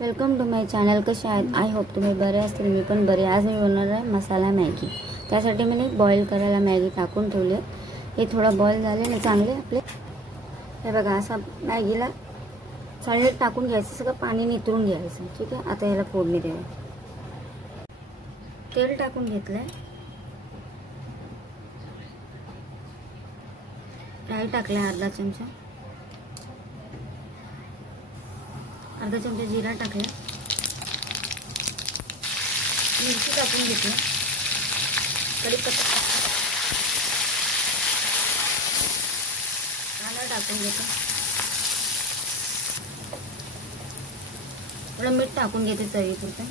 Welcome to my channel. कसे आहेत? I hope तुम्ही बरे असतील. मी पण बरे. आज मी बनवणार आहे मसाला मॅगी. त्यासाठी मी बॉईल करायला मॅगी टाकून ठेवले. हे थोडं बॉईल झाले ना चांगले आपले. हे बघा, असा मॅगीला चाळणीत टाकून घ्यायचं, सगळं पाणी नितळून घ्यायचं. ठीक आहे. आता याला फोडणी द्यावी. तेल टाकून घेतलंय. राई टाकले अर्धा चमचा. अर्धा चमचा जिरा टाकला. मिरची टाकून घेतली. कढीपत्ता कांदा टाकून घेतो. थोडं मीठ टाकून घेते चवीपुरतं.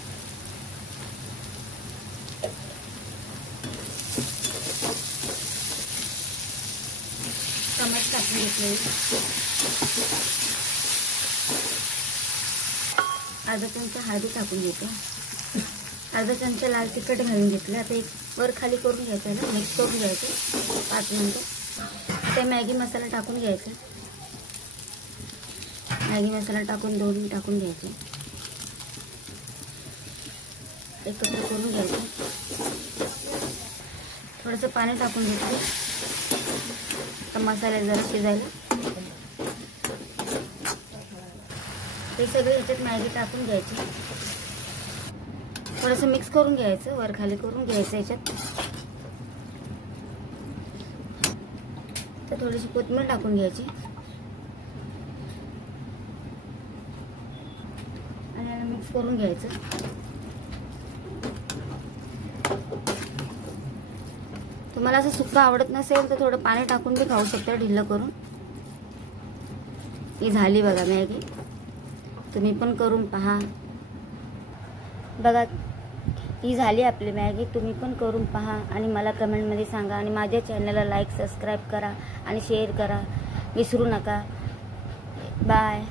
टमाटर टाकून घेतले. अर्धा चमचा हळदी टाकून घेतो. अर्धा चमचा लाल तिखट घालून घेतलं. आता एक वर खाली करून घ्यायचं आहे ना, मिक्स करून घ्यायचं 5 मिनिटं. ते मॅगी मसाला टाकून घ्यायचा. मॅगी मसाला टाकून 2 मिनिट टाकून घ्यायचे. एकत्र करून घ्यायचं. थोडंसं पाणी टाकून घेतलं. तर मसाले जरा शिजायला ते सगळे ह्याच्यात मॅगी टाकून घ्यायची. थोडंसं मिक्स करून घ्यायचं, वर खाली करून घ्यायचं याच्यात. तर थोडीशी कोथिंबीर टाकून घ्यायची आणि याला मिक्स करून घ्यायचं. तुम्हाला असं सुक्का आवडत नसेल तर थोडं पाणी टाकून बी खाऊ शकता, ढिल्लं करून. ही झाली बघा मॅगी. तुम्ही पण करून पहा. बघा, ही झाली आपली मॅगी. तुम्ही पण करून पहा आणि मला कमेंटमध्ये सांगा. आणि माझ्या चॅनलला लाईक, सबस्क्राईब करा आणि शेअर करा विसरू नका. बाय.